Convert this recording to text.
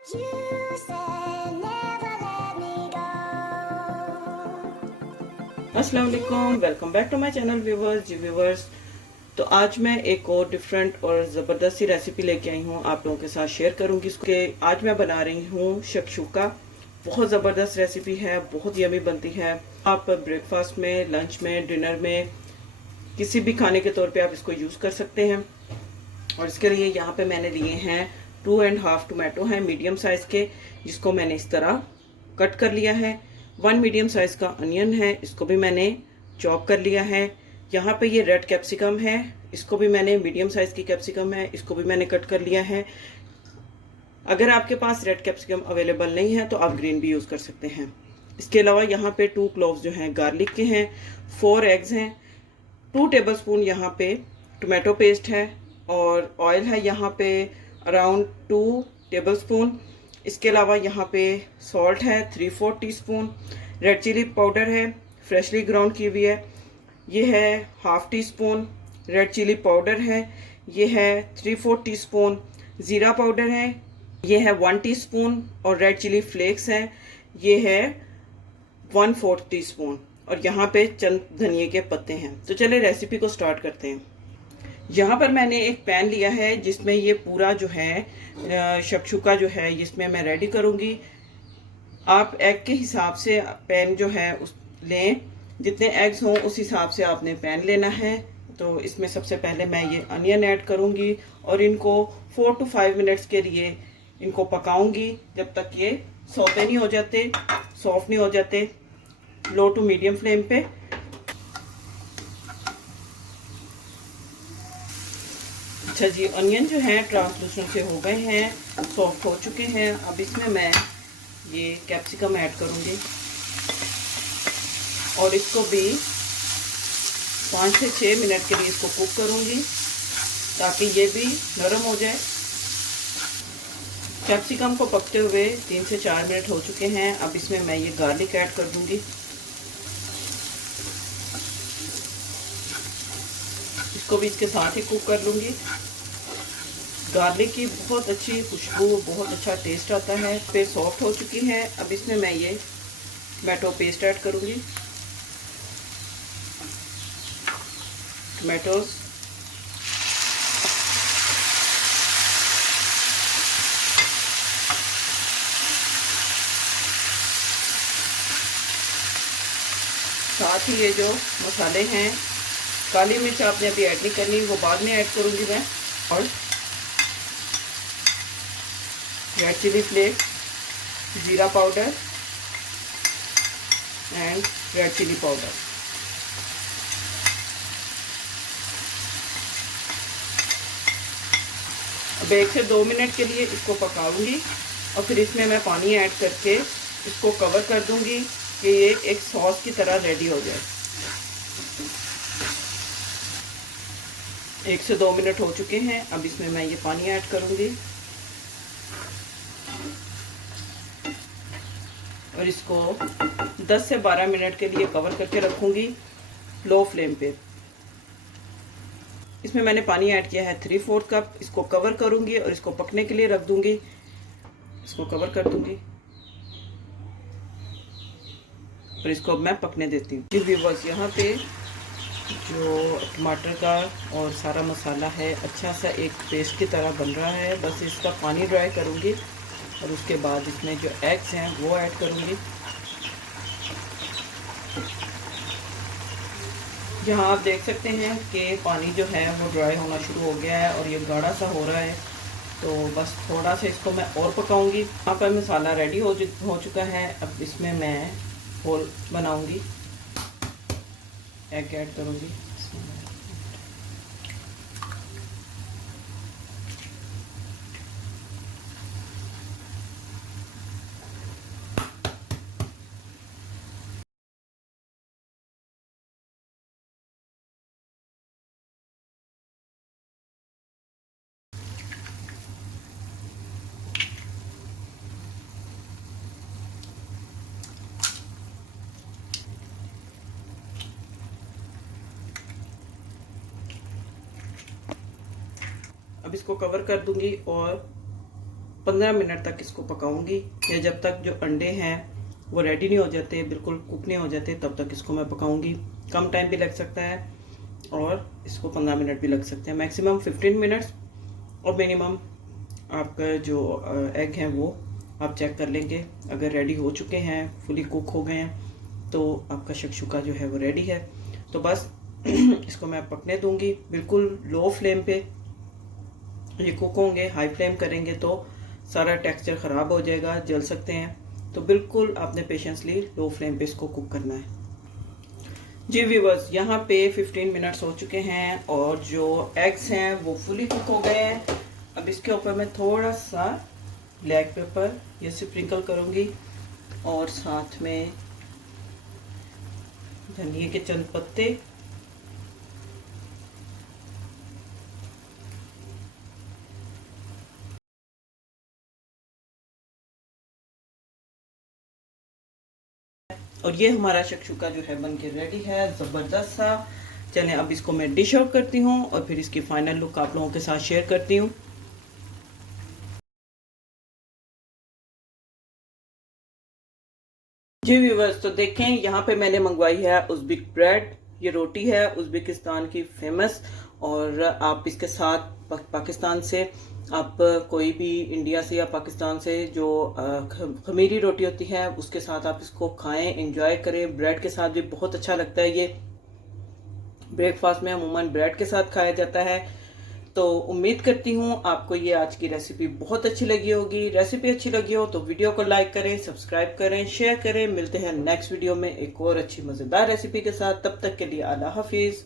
अस्सलाम वालेकुम, welcome back to my channel viewers. तो आज मैं एक और डिफरेंट और ज़बरदस्त सी रेसिपी लेके आई हूँ, आप लोगों के साथ शेयर करूँगी। इसके आज मैं बना रही हूँ शक्शुका। बहुत ज़बरदस्त रेसिपी है, बहुत यमी बनती है। आप ब्रेकफास्ट में, लंच में, डिनर में, किसी भी खाने के तौर पे आप इसको यूज़ कर सकते हैं। और इसके लिए यहाँ पे मैंने लिए हैं 2.5 टोमेटो हैं मीडियम साइज़ के, जिसको मैंने इस तरह कट कर लिया है। 1 मीडियम साइज़ का अनियन है, इसको भी मैंने चॉप कर लिया है। यहाँ पे ये रेड कैप्सिकम है, इसको भी मैंने, मीडियम साइज़ की कैप्सिकम है, इसको भी मैंने कट कर लिया है। अगर आपके पास रेड कैप्सिकम अवेलेबल नहीं है तो आप ग्रीन भी यूज़ कर सकते हैं। इसके अलावा यहाँ पे 2 क्लोव्स जो हैं गार्लिक के हैं, 4 एग्स हैं, 2 टेबलस्पून यहाँ पे टोमेटो पेस्ट है, और ऑयल है यहाँ पे अराउंड 2 टेबलस्पून। इसके अलावा यहाँ पे सॉल्ट है 3/4 टीस्पून, रेड चिली पाउडर है फ्रेशली ग्राउंड की हुई है, ये है 1/2 टीस्पून। रेड चिली पाउडर है, ये है 3/4 टीस्पून। ज़ीरा पाउडर है, ये है 1 टीस्पून। और रेड चिली फ्लेक्स है, ये है 1/4 टीस्पून। और यहाँ पे चंद धनिए के पत्ते हैं। तो चले रेसिपी को स्टार्ट करते हैं। यहाँ पर मैंने एक पैन लिया है, जिसमें ये पूरा जो है शक्शुका जो है इसमें मैं रेडी करूँगी। आप एग के हिसाब से पैन जो है उस लें, जितने एग्स हों उस हिसाब से आपने पैन लेना है। तो इसमें सबसे पहले मैं ये अनियन ऐड करूँगी और इनको 4 to 5 मिनट्स के लिए इनको पकाऊंगी, जब तक ये सौते नहीं हो जाते, सॉफ्ट नहीं हो जाते। लो टू मीडियम फ्लेम पे। अच्छा जी, अनियन जो है ट्रांसलूसेंट से हो गए हैं, सॉफ्ट हो चुके हैं। अब इसमें मैं ये कैप्सिकम ऐड करूँगी और इसको भी 5 से 6 मिनट के लिए इसको कुक करूँगी, ताकि ये भी नरम हो जाए। कैप्सिकम को पकते हुए 3 से 4 मिनट हो चुके हैं। अब इसमें मैं ये गार्लिक ऐड कर दूँगी, इसको भी इसके साथ ही कुक कर लूँगी। गार्लिक की बहुत अच्छी खुशबू, बहुत अच्छा टेस्ट आता है। फिर सॉफ्ट हो चुकी है। अब इसमें मैं ये टोमेटो पेस्ट ऐड करूँगी। टोमेटोज, साथ ही ये जो मसाले हैं, काली मिर्च आपने अभी ऐड नहीं करनी, वो बाद में ऐड करूँगी मैं। और रेड चिली फ्लेक्स, ज़ीरा powder and red chilli powder. अब 1 से 2 मिनट के लिए इसको पकाऊंगी और फिर इसमें मैं पानी ऐड करके इसको कवर कर दूंगी कि ये एक सॉस की तरह रेडी हो जाए। 1 से 2 मिनट हो चुके हैं। अब इसमें मैं ये पानी ऐड करूंगी और इसको 10 से 12 मिनट के लिए कवर करके रखूंगी लो फ्लेम पे। इसमें मैंने पानी ऐड किया है 3/4 कप। इसको कवर करूंगी और इसको पकने के लिए रख दूंगी। इसको कवर कर दूंगी और इसको अब मैं पकने देती हूँ। जी व्यूअर्स, यहाँ पे जो टमाटर का और सारा मसाला है अच्छा सा एक पेस्ट की तरह बन रहा है। बस इसका पानी ड्राई करूँगी और उसके बाद इसमें जो एग्स हैं वो ऐड करूँगी। यहाँ आप देख सकते हैं कि पानी जो है वो ड्राई होना शुरू हो गया है और ये गाढ़ा सा हो रहा है। तो बस थोड़ा सा इसको मैं और पकाऊंगी। यहाँ पर मसाला रेडी हो चुका है। अब इसमें मैं होल बनाऊंगी, एग ऐड करूँगी। अब इसको कवर कर दूंगी और 15 मिनट तक इसको पकाऊंगी, या जब तक जो अंडे हैं वो रेडी नहीं हो जाते, बिल्कुल कुक नहीं हो जाते, तब तक इसको मैं पकाऊंगी। कम टाइम भी लग सकता है और इसको 15 मिनट भी लग सकते हैं, मैक्सिमम 15 मिनट्स। और मिनिमम आपका जो एग हैं वो आप चेक कर लेंगे, अगर रेडी हो चुके हैं, फुली कुक हो गए हैं, तो आपका शक्शुका जो है वो रेडी है। तो बस इसको मैं पकने दूंगी बिल्कुल लो फ्लेम पे। ये कुक होंगे, हाई फ्लेम करेंगे तो सारा टेक्सचर ख़राब हो जाएगा, जल सकते हैं। तो बिल्कुल आपने पेशेंसली लो फ्लेम पे इसको कुक करना है। जी व्यूअर्स, यहाँ पे 15 मिनट्स हो चुके हैं और जो एग्स हैं वो फुली कुक हो गए हैं। अब इसके ऊपर मैं थोड़ा सा ब्लैक पेपर ये स्प्रिंकल करूँगी और साथ में धनिए के चंद पत्ते, और ये हमारा शक्शुका जो है बनके रेडी है, ज़बरदस्त सा। चलें अब इसको मैं डिश आउट करती हूँ और फिर इसकी फाइनल लुक आप लोगों के साथ शेयर करती हूँ। जी व्यूवर्स, तो देखें यहाँ पे मैंने मंगवाई है उज़्बेक ब्रेड। ये रोटी है उज़्बेकिस्तान की फेमस, और आप इसके साथ पाकिस्तान से आप कोई भी इंडिया से या पाकिस्तान से जो खमीरी रोटी होती है उसके साथ आप इसको खाएं, एंजॉय करें। ब्रेड के साथ भी बहुत अच्छा लगता है। ये ब्रेकफास्ट में अमूमन ब्रेड के साथ खाया जाता है। तो उम्मीद करती हूँ आपको ये आज की रेसिपी बहुत अच्छी लगी होगी। रेसिपी अच्छी लगी हो तो वीडियो को लाइक करें, सब्सक्राइब करें, शेयर करें। मिलते हैं नेक्स्ट वीडियो में एक और अच्छी मज़ेदार रेसिपी के साथ। तब तक के लिए अल्लाह हाफिज़।